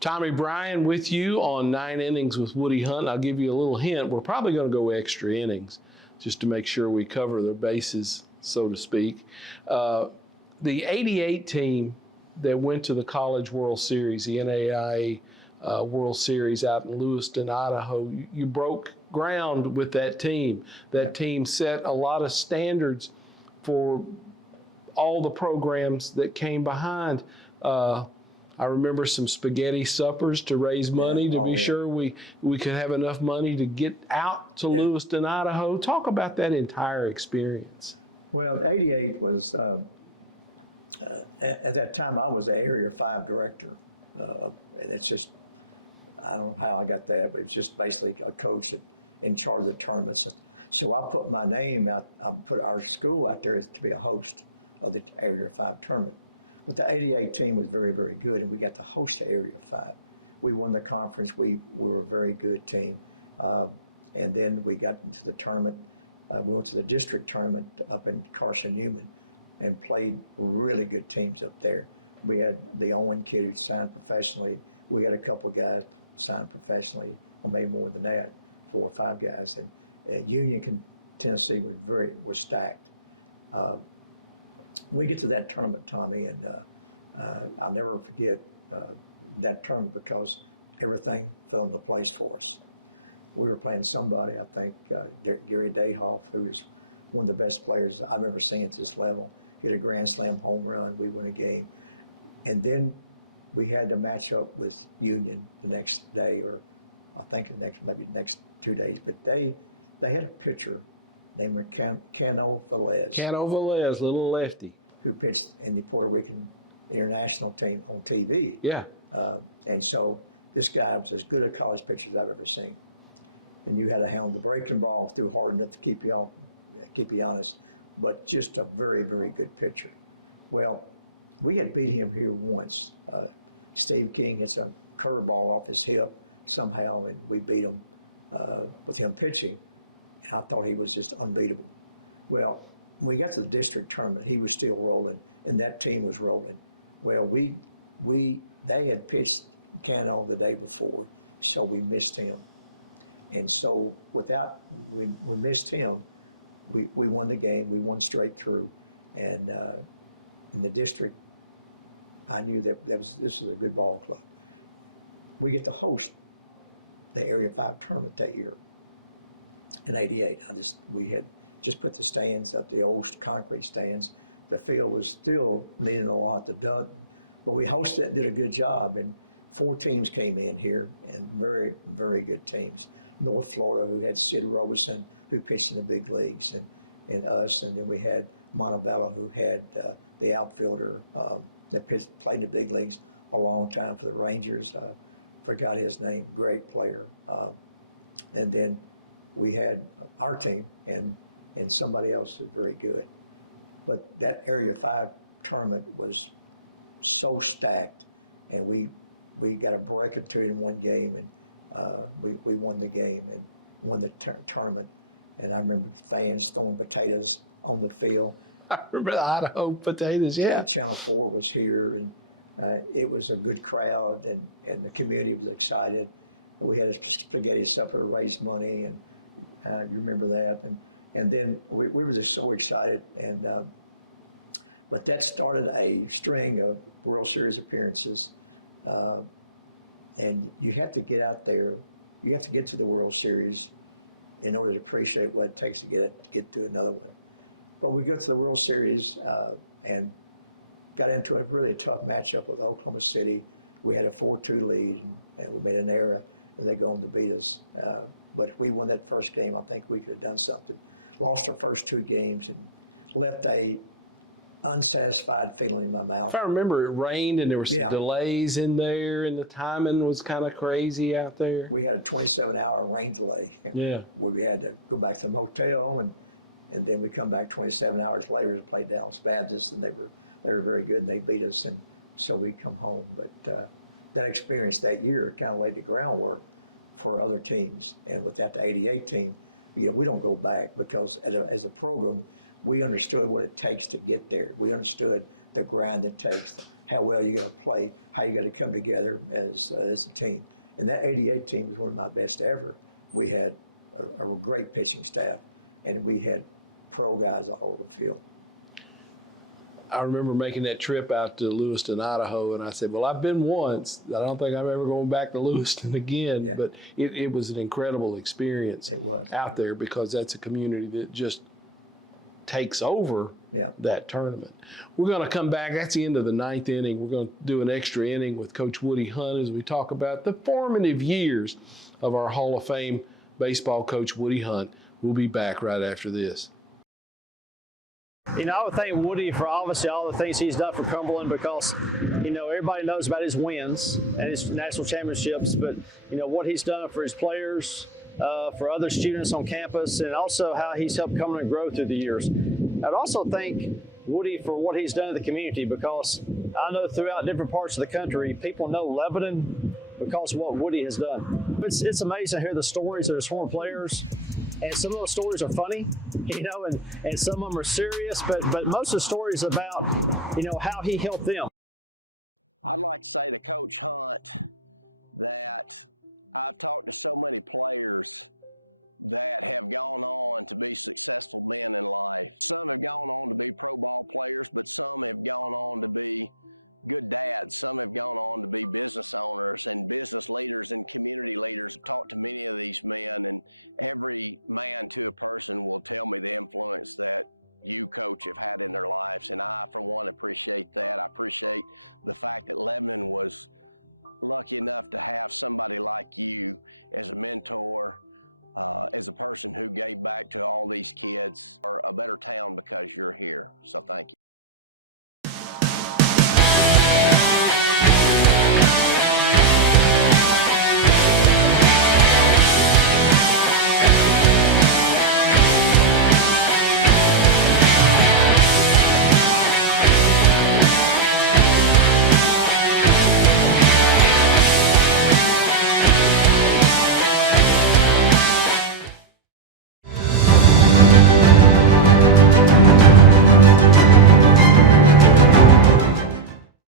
Tommy Bryan with you on 9 Innings with Woody Hunt. I'll give you a little hint. We're probably going to go extra innings just to make sure we cover the bases, so to speak. The 88 team that went to the College World Series, the NAIA World Series out in Lewiston, Idaho, you broke ground with that team. That team set a lot of standards for all the programs that came behind. I remember some spaghetti suppers to raise money to be sure we could have enough money to get out to Lewiston, Idaho. Talk about that entire experience. Well, 88 was, at that time I was the Area 5 director. And it's just, I don't know how I got that, but it's just basically a coach in charge of the tournaments. So I put my name out, I put our school out there to be a host of the Area 5 tournament. But the 88 team was very, very good, and we got to host the Area 5. We won the conference. We were a very good team. And then we got into the tournament. We went to the district tournament up in Carson-Newman and played really good teams up there. We had the Owen kid who signed professionally. We had a couple guys signed professionally, or maybe more than that, 4 or 5 guys. And Union, Tennessee was stacked. We get to that tournament, Tommy, and I'll never forget that tournament because everything fell into place for us. We were playing somebody, I think, Gary Dayhoff, who is one of the best players I've ever seen at this level. Hit a grand slam home run. We win a game. And then we had to match up with Union the next day, or I think maybe the next 2 days. But they had a pitcher named Cano Velez. Cano Velez, little lefty. Who pitched in the Puerto Rican international team on TV. Yeah. And so this guy was as good a college pitcher as I've ever seen. And you had to handle the breaking ball through hard enough to keep you honest, but just a very, very good pitcher. Well, we had beat him here once. Steve King hits a curveball off his hip somehow, and we beat him with him pitching. I thought he was just unbeatable. Well, when we got to the district tournament, he was still rolling, and that team was rolling. Well, they had pitched Cano the day before, so we missed him. And so we missed him, we won the game. We won straight through. And in the district, I knew that this was a good ball club. We get to host the Area 5 tournament that year in 88. We had just put the stands up, the old concrete stands. The field was still needing a lot to done, but we hosted it, did a good job, and 4 teams came in here, and very, very good teams. North Florida, who had Sid Robeson, who pitched in the big leagues, and us, and then we had Montevallo, who had the outfielder that played in the big leagues a long time for the Rangers. Forgot his name, great player. And then we had our team and somebody else who was very good. But that Area 5 tournament was so stacked, and we got a break or 2 in one game, and we won the game and won the tournament. And I remember fans throwing potatoes on the field. I remember the Idaho potatoes, yeah. Channel 4 was here, and it was a good crowd, and the community was excited. We had a spaghetti supper to raise money, and you remember that. And then we were just so excited. And but that started a string of World Series appearances. And you have to get out there. You have to get to the World Series in order to appreciate what it takes to get to another one. But we go to the World Series and got into a really tough matchup with Oklahoma City. We had a 4-2 lead, and we made an error, and they go on to beat us. But if we won that first game, I think we could have done something. Lost our first 2 games and left a unsatisfied feeling in my mouth. If I remember, it rained and there were some delays in there, and the timing was kind of crazy out there. We had a 27-hour rain delay. Yeah. Where we had to go back to the motel, and then we come back 27 hours later to play Dallas Baptist, and they were very good, and they beat us, and so we come home. But that experience that year kind of laid the groundwork for other teams. And with that, the 88 team, we don't go back because as a program, we understood what it takes to get there. We understood the grind it takes how well you're going to play, how you're going to come together as a team. And that '88 team was one of my best ever. We had a great pitching staff, and we had pro guys all over the field. I remember making that trip out to Lewiston, Idaho, and I said, well, I've been once. I don't think I'm ever going back to Lewiston again. Yeah. But it was an incredible experience out there, because that's a community that just takes over that tournament. We're going to come back. That's the end of the 9th inning. We're going to do an extra inning with Coach Woody Hunt as we talk about the formative years of our Hall of Fame baseball coach, Woody Hunt. We'll be back right after this. You know, I would thank Woody for obviously all the things he's done for Cumberland, because, you know, everybody knows about his wins and his national championships, but, you know, what he's done for his players, for other students on campus, and also how he's helped Cumberland grow through the years. I'd also thank Woody for what he's done in the community, because I know throughout different parts of the country, people know Lebanon because of what Woody has done. It's amazing to hear the stories of his former players, and some of those stories are funny, you know, and some of them are serious, but most of the stories about, you know, how he helped them.